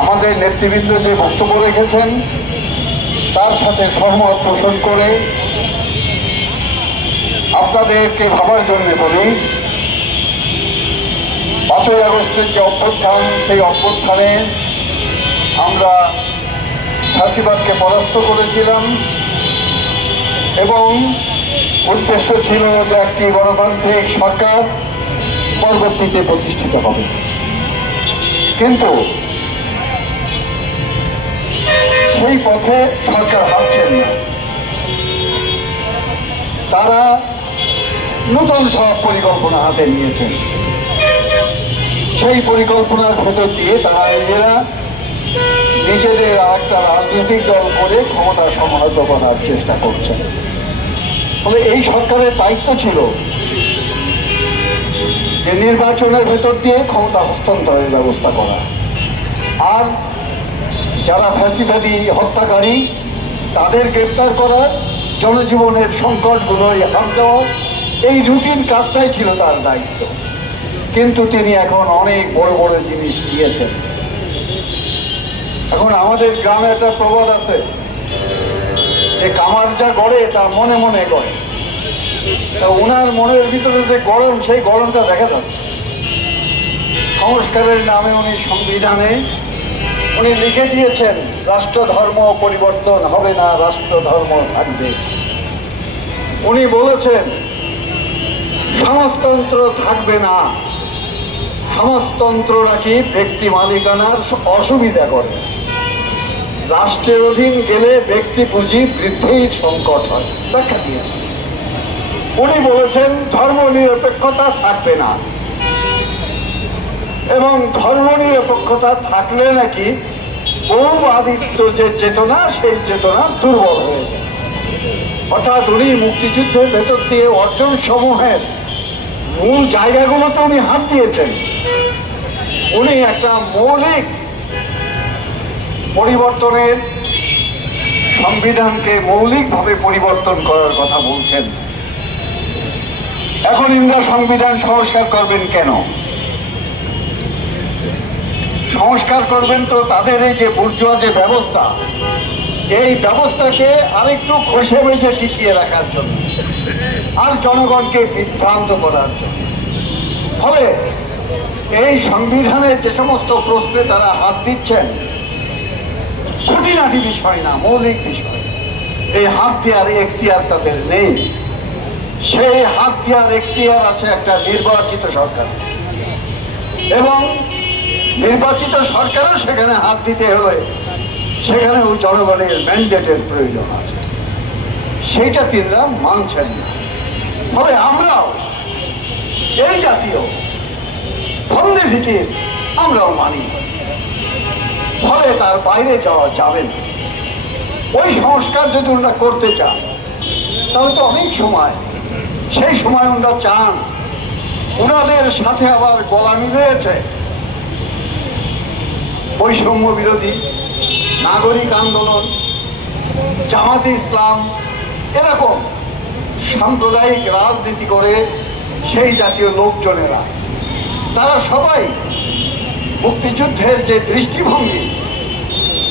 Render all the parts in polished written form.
আমাদের নেতৃবৃন্দ যে বক্তব্য রেখেছেন তার সাথে সহমত পোষণ করে আপনাদেরকে ভাবার জন্য বলি, 5ই আগস্টের যে অভ্যুত্থান, সেই অভ্যুত্থানে আমরা ফ্যাসিবাদকে পরাস্ত করেছিলাম এবং উদ্দেশ্য ছিল যে একটি গণতান্ত্রিক সরকার পরবর্তীতে প্রতিষ্ঠিত হবে। কিন্তু সেই পথে সরকার হাঁটছেন না। তারা নতুন সব পরিকল্পনা হাতে নিয়েছেন। সেই পরিকল্পনার ভেতর দিয়ে তারা নিজেদের একটা রাজনৈতিক দল করে ক্ষমতা সংহত করার চেষ্টা করছেন। ফলে এই সরকারের দায়িত্ব ছিল যে নির্বাচনের ভেতর দিয়ে ক্ষমতা হস্তান্তরের ব্যবস্থা করা, আর যারা ফ্যাসিবাদী হত্যাকারী তাদের গ্রেপ্তার করা, জনজীবনের সংকটগুলোই হাত দেওয়া, এই রুটিন কাজটাই ছিল তার দায়িত্ব। কিন্তু তিনি এখন অনেক বড় বড় জিনিস দিয়েছেন। এখন আমাদের গ্রামে একটা প্রবাদ আছে যে কামার যা গড়ে তা মনে মনে গড়ে। ওনার মনের ভিতরে যে গরম, সেই গরমটা দেখা যাচ্ছে। সংস্কারের নামে উনি সংবিধানে উনি লিখে দিয়েছেন রাষ্ট্র ধর্ম পরিবর্তন হবে না, রাষ্ট্র ধর্ম থাকবে। উনি বলেছেন সমাজতন্ত্র থাকবে না, সমাজতন্ত্র নাকি ব্যক্তি মালিকানার অসুবিধা করে, রাষ্ট্রের অধীন গেলে ব্যক্তি পুঁজি বৃদ্ধির সংকট হয়। ব্যাখ্যা দিয়েছেন। উনি বলেছেন ধর্ম নিরপেক্ষতা থাকবে না, এবং ধর্ম নিরপেক্ষতা থাকলে নাকি বহুবাদিত্ব যে চেতনা, সেই চেতনা দুর্বল হয়ে যায়। অর্থাৎ উনি মুক্তিযুদ্ধের ভেতর দিয়ে অর্জন সমূহের মূল জায়গাগুলোতে উনি হাত দিয়েছেন। উনি একটা মৌলিক পরিবর্তনের, সংবিধানকে মৌলিকভাবে পরিবর্তন করার কথা বলছেন। এখন ইন্দ্রা সংবিধান সংস্কার করবেন কেন? সংস্কার করবেন তো তাদের এই যে বুর্জোয়া যে ব্যবস্থা, এই ব্যবস্থাকে আরেকটু খসে বেঁচে টিকিয়ে রাখার জন্য, আর জনগণকে বিভ্রান্ত করার জন্য। ফলে এই সংবিধানের যে সমস্ত প্রশ্নে তারা হাত দিচ্ছেন, খুঁটিনাটি বিষয় না, মৌলিক বিষয়। এই হাত দেওয়ার এখতিয়ার তাদের নেই। সেই হাত দেওয়ার এখতিয়ার আছে একটা নির্বাচিত সরকার, এবং নির্বাচিত সরকারও সেখানে হাত দিতে হলে সেখানেও জনগণের ম্যান্ডেটের প্রয়োজন আছে। সেইটা তিনরা মানছেন না। ফলে আমরাও এই জাতীয় ভঙ্গিভীতির আমরাও মানি। ফলে তার বাইরে যাওয়া যাবে না। ওই সংস্কার যদি ওনারা করতে চান তাহলে তো অনেক সময়, সেই সময় ওনারা চান ওনাদের সাথে আবার গোলামি রয়েছে বৈষম্য বিরোধী, নাগরিক আন্দোলন, জামাতে ইসলাম, এরকম সাম্প্রদায়িক রাজনীতি করে সেই জাতীয় লোকজনেরা, তারা সবাই মুক্তিযুদ্ধের যে দৃষ্টিভঙ্গি,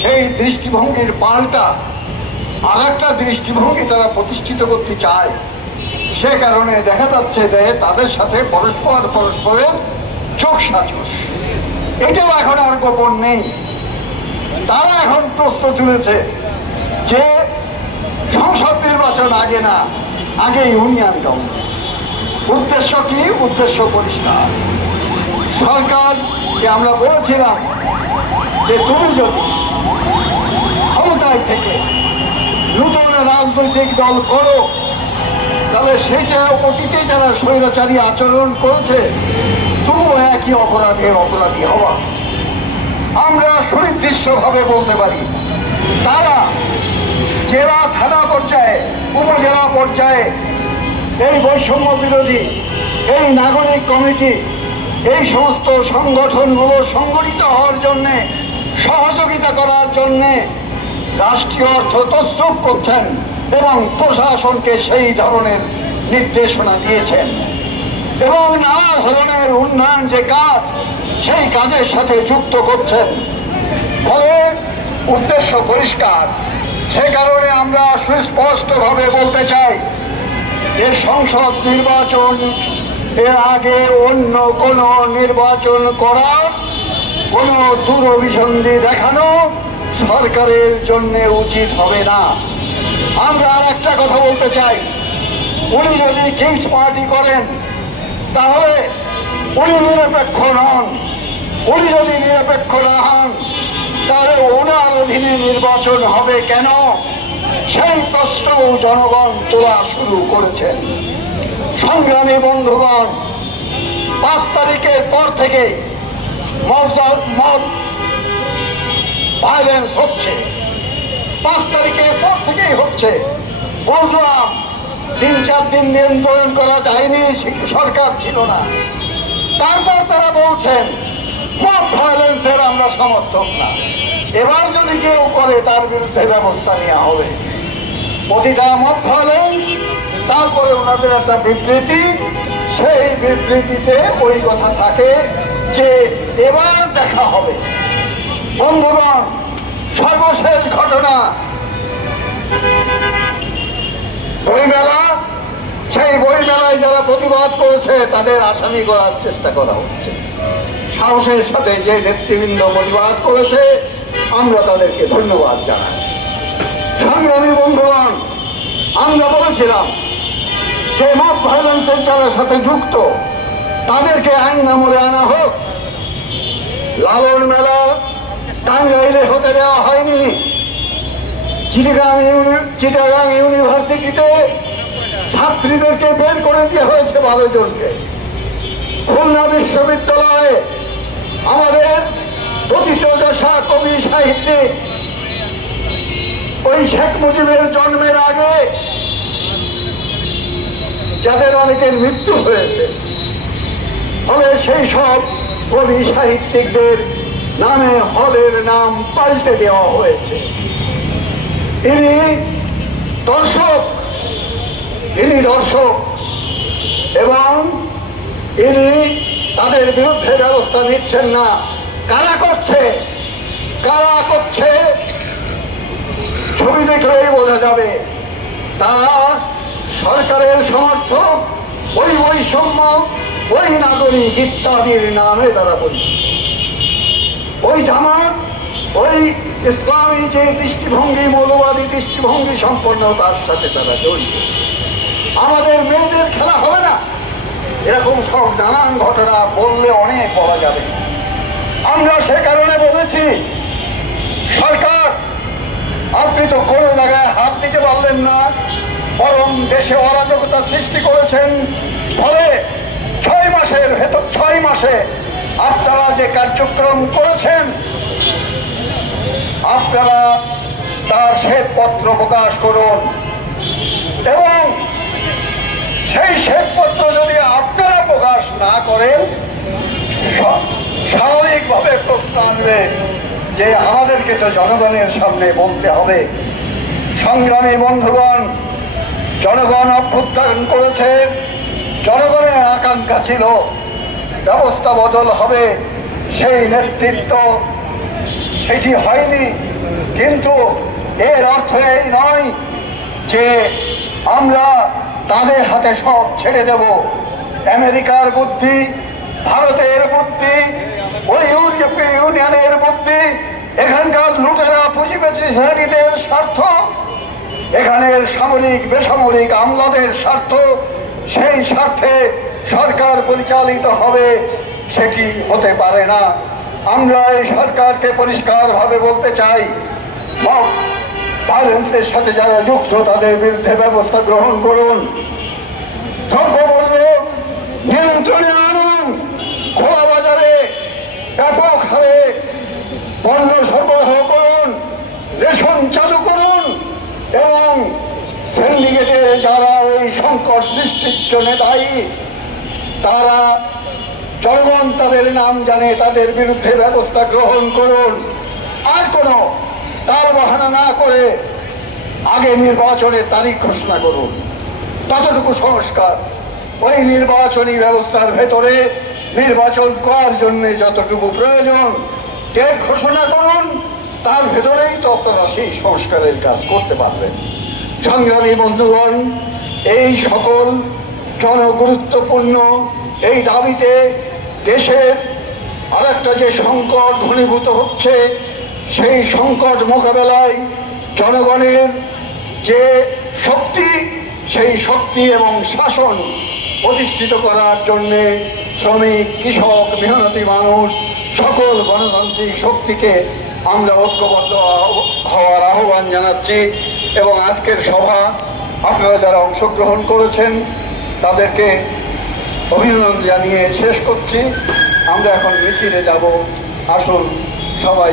সেই দৃষ্টিভঙ্গির পাল্টা আর একটা দৃষ্টিভঙ্গি তারা প্রতিষ্ঠিত করতে চায়। সে কারণে দেখা যাচ্ছে যে তাদের সাথে পরস্পরের চোখসাচোষ। এটাও এখন আর গোপন নেই। তারা এখন প্রশ্ন তুলেছে যে সংসদ নির্বাচন আগে না, আগে ইউনিয়ন কাউন্সিল। উদ্দেশ্য কি? উদ্দেশ্য পরিষ্কার। সরকারকে আমরা বলেছিলাম যে তুমি যদি ক্ষমতায় থেকে নতুন রাজনৈতিক দল করো, তাহলে সেটা অতীতে যারা স্বৈরাচারী আচরণ করেছে তুমিও একই অপরাধের অপরাধী হওয়া। আমরা সুনির্দিষ্টভাবে বলতে পারি তারা জেলা, থানা পর্যায়ে, উপজেলা পর্যায়ে এই বৈষম্য বিরোধী, এই নাগরিক কমিটি, এই সমস্ত সংগঠনগুলো সংগঠিত হওয়ার জন্যে, সহযোগিতা করার জন্যে রাষ্ট্রীয় অর্থ তছরূপ করছেন এবং প্রশাসনকে সেই ধরনের নির্দেশনা দিয়েছেন। এবং নানা ধরনের উন্নয়ন যে কাজ সেই কাজের সাথে যুক্ত করছেন। ফলে উদ্দেশ্য পরিষ্কার। সে কারণে আমরা সুস্পষ্টভাবে বলতে চাই যে সংসদ নির্বাচন এর আগে অন্য কোনো নির্বাচন করা, কোনো দূরভিসন্ধি দেখানো সরকারের জন্য উচিত হবে না। আমরা আর একটা কথা বলতে চাই, উনি যদি কিংস পার্টি করেন তাহলে উনি নিরপেক্ষ নন। উনি যদি নিরপেক্ষ না হন তাহলে ওনার অধীনে নির্বাচন হবে কেন, সেই প্রশ্নও জনগণ তোলা শুরু করেছেন। সংগ্রামী বন্ধুগণ, 5 তারিখের পর থেকে মব ভায়োলেন্স হচ্ছে। 5 তারিখের পর থেকেই হচ্ছে। বুঝলাম 3-4 দিন নিয়ন্ত্রণ করা যায়নি, সরকার ছিল না। তারপর তারা বলছেন মব ভায়োলেন্সের আমরা সমর্থক না, এবার যদি কেউ করে তার বিরুদ্ধে ব্যবস্থা নেওয়া হবে। প্রতিটা মব ভায়োলেন্স, তারপরে ওনাদের একটা বিবৃতি, সেই বিবৃতিতে ওই কথা থাকে যে এবার দেখা হবে। বন্ধুগণ, সর্বশেষ ঘটনা বইমেলা, সেই বইমেলায় যারা প্রতিবাদ করেছে তাদের আসামি করার চেষ্টা করা হচ্ছে। সাহসের সাথে যে নেতৃবৃন্দ প্রতিবাদ করেছে আমরা তাদেরকে ধন্যবাদ জানাই। সংগ্রামী বন্ধুগণ, আমরা বলেছিলাম যে মব ভায়োলেন্সের যারা সাথে যুক্ত তাদেরকে আইন আমলে আনা হোক। লালন মেলা টাঙ্গাইলে হতে দেওয়া হয়নি। চিটাগাং ইউনিভার্সিটিতে ছাত্রীদেরকে বের করে দেওয়া হয়েছে 12 জনকে। খুলনা বিশ্ববিদ্যালয়ে আমাদের প্রথিতযশা কবি সাহিত্যিক ওই শেখ মুজিবের জন্মের আগে যাদের অনেকের মৃত্যু হয়েছে, ফলে সেই সব কবি সাহিত্যিকদের নামে হলের নাম পাল্টে দেওয়া হয়েছে। ইনি দর্শক এবং ইনি তাদের বিরুদ্ধে ব্যবস্থা নিচ্ছেন না। কারা করছে ছবি দেখলেই বোঝা যাবে। তারা সরকারের সমর্থক, ওই বৈষম্য, ওই নাগরিক ইত্যাদির নামে তারা পরিচিত। ওই জামাত, ওই ইসলামী যে দৃষ্টিভঙ্গি, মৌলবাদী দৃষ্টিভঙ্গি সম্পন্ন, তার সাথে তারা জড়িত। আমাদের মেয়েদের খেলা হবে না, এরকম সব নানান ঘটনা বললে অনেক বলা যাবে। আমরা সে কারণে বলেছি, সরকার আপনি তো কোনো জায়গায় হাত দিতে পারলেন না, বরং দেশে অরাজকতা সৃষ্টি করেছেন। ফলে 6 মাসে আপনারা যে কার্যক্রম করেছেন, আপনারা তার শ্বেতপত্র প্রকাশ করুন এবং সেই শ্বেতপত্র যদি আপনারা প্রকাশ না করেন, স্বাভাবিকভাবে প্রশ্ন আনবে যে আমাদেরকে তো জনগণের সামনে বলতে হবে। সংগ্রামী বন্ধুগণ, জনগণ অভ্যুত্থান করেছে। জনগণের আকাঙ্ক্ষা ছিল ব্যবস্থা বদল হবে, সেই নেতৃত্ব সেটি হয়নি। কিন্তু এর অর্থ এই নয় যে আমরা তাদের হাতে সব ছেড়ে দেব। আমেরিকার বুদ্ধি, ভারতের বুদ্ধি, ওই ইউরোপীয় ইউনিয়নের বুদ্ধি, এখানকার লুটেরা পুঁজিবাদী শ্রেণীদের স্বার্থ, এখানের সামরিক বেসামরিক আমলাদের স্বার্থ, সেই স্বার্থে সরকার পরিচালিত হবে, সেটি হতে পারে না। আমরা এই সরকারকে পরিষ্কারভাবে বলতে চাই, মব ভায়োলেন্সের সাথে যারা যুক্ত তাদের বিরুদ্ধে ব্যবস্থা গ্রহণ করুন। দ্রব্যমূল্য নিয়ন্ত্রণে আনুন, খোলা বাজারে ব্যাপক হারে পণ্য সরবরাহ করুন, রেশন চালু করুন এবং সিন্ডিকেটে যারা ওই সংকট সৃষ্টির জন্য দায়ী, তারা জনগণ তাদের নাম জানে, তাদের বিরুদ্ধে ব্যবস্থা গ্রহণ করুন। আর কোনো তার বাহানা না করে আগে নির্বাচনের তারিখ ঘোষণা করুন। ততটুকু সংস্কার। ওই নির্বাচনী ব্যবস্থার ভেতরে নির্বাচন করার জন্য যতটুকু প্রয়োজন ডেট ঘোষণা করুন, তার ভেতরেই তো আপনারা সেই সংস্কারের কাজ করতে পারবেন। সংগ্রামী বন্ধুগণ, এই সকল জনগুরুত্বপূর্ণ এই দাবিতে দেশের আরেকটা যে সংকট ঘনীভূত হচ্ছে, সেই সংকট মোকাবেলায় জনগণের যে শক্তি, সেই শক্তি এবং শাসন প্রতিষ্ঠিত করার জন্যে শ্রমিক, কৃষক, মেহনতি মানুষ সকল গণতান্ত্রিক শক্তিকে আমরা ঐক্যবদ্ধ হওয়ার আহ্বান জানাচ্ছি। এবং আজকের সভা আপনারা যারা অংশগ্রহণ করেছেন তাদেরকে অভিনন্দন জানিয়ে শেষ করছি। আমরা এখন মিছিলে যাব। আসুন সবাই